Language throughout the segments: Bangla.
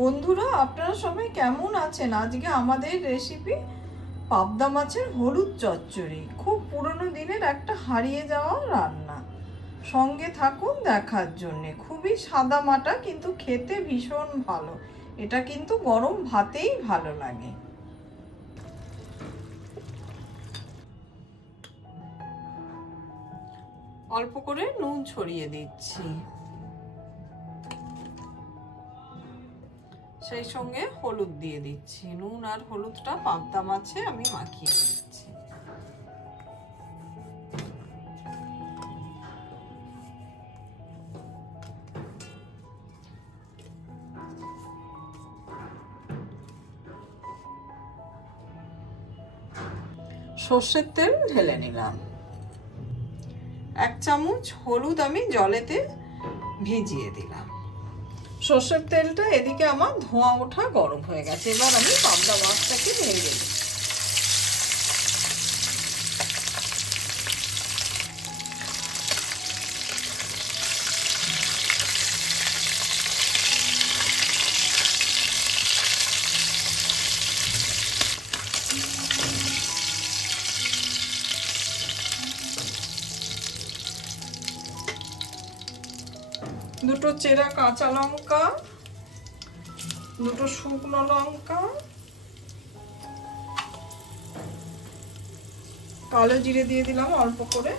বন্ধুরা, আপনারা সবাই কেমন আছেন? আজকে আমাদের রেসিপি পাবদা মাছের হলুদ চচ্চড়ি। খুব পুরনো দিনের একটা হারিয়ে যাওয়া রান্না। সঙ্গে থাকুন দেখার জন্যে। খুবই সাদা মাটা, কিন্তু খেতে ভীষণ ভালো। এটা কিন্তু গরম ভাতেই ভালো লাগে। অল্প করে নুন ছড়িয়ে দিচ্ছি, সেই সঙ্গে হলুদ দিয়ে দিচ্ছি। নুন আর হলুদটা পাবদা মাছে আমি মাখিয়ে দিচ্ছি। সর্ষের তেল ঢেলে নিলাম। 1 চামচ হলুদ আমি জলেতে ভিজিয়ে দিলাম। সর্ষের তেলটা এদিকে আমার ধোঁয়া ওঠা গরম হয়ে গেছে। এবার আমি পাবদা মাছটাকে ভেজে দিই। দুটো চেরা কাঁচা লঙ্কা, দুটো শুকনো লঙ্কা, কালো জিরে দিয়ে দিলাম অল্প করে।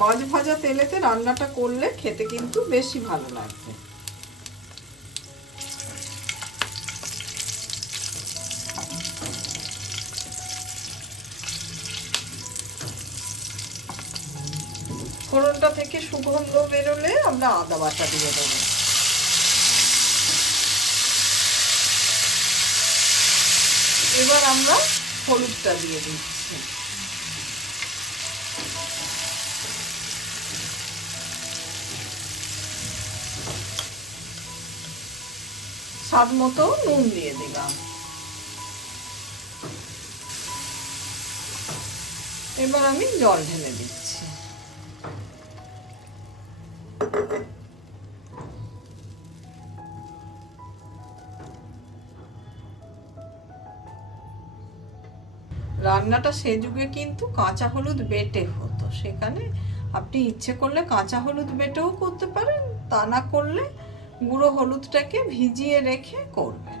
মাছ ভাজা তেলেতে রান্নাটা করলে খেতে কিন্তু বেশি ভালো লাগবে। ফোড়নটা থেকে সুগন্ধ বেরোলে আমরা আদা বাটা দিয়ে দেবো। এবার আমরা হলুদটা দিয়ে দিচ্ছি। স্বাদ মতো নুন দিয়ে দিলাম। এবার আমি জল ঢেলে দিচ্ছি। রান্নাটা সে যুগে কিন্তু কাঁচা হলুদ বেটে হতো। সেখানে আপনি ইচ্ছে করলে কাঁচা হলুদ বেটেও করতে পারেন, তা না করলে গুঁড়ো হলুদটাকে ভিজিয়ে রেখে করবেন।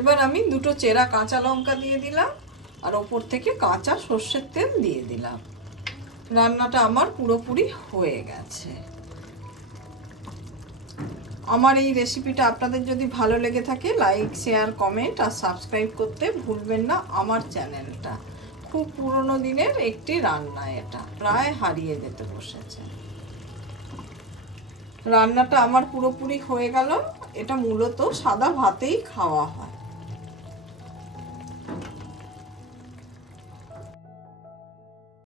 এবার আমি দুটো চেরা কাঁচা লঙ্কা দিয়ে দিলাম, আর ওপর থেকে কাঁচা সর্ষের তেল দিয়ে দিলাম। রান্নাটা আমার পুরোপুরি হয়ে গেছে। আমার এই রেসিপিটা আপনাদের যদি ভালো লেগে থাকে, লাইক, শেয়ার, কমেন্ট আর সাবস্ক্রাইব করতে ভুলবেন না আমার চ্যানেলটা। খুব পুরনো দিনের একটি রান্না, এটা প্রায় হারিয়ে যেতে বসেছে। রান্নাটা আমার পুরোপুরি হয়ে গেল। এটা মূলত সাদা ভাতেই খাওয়া হয়।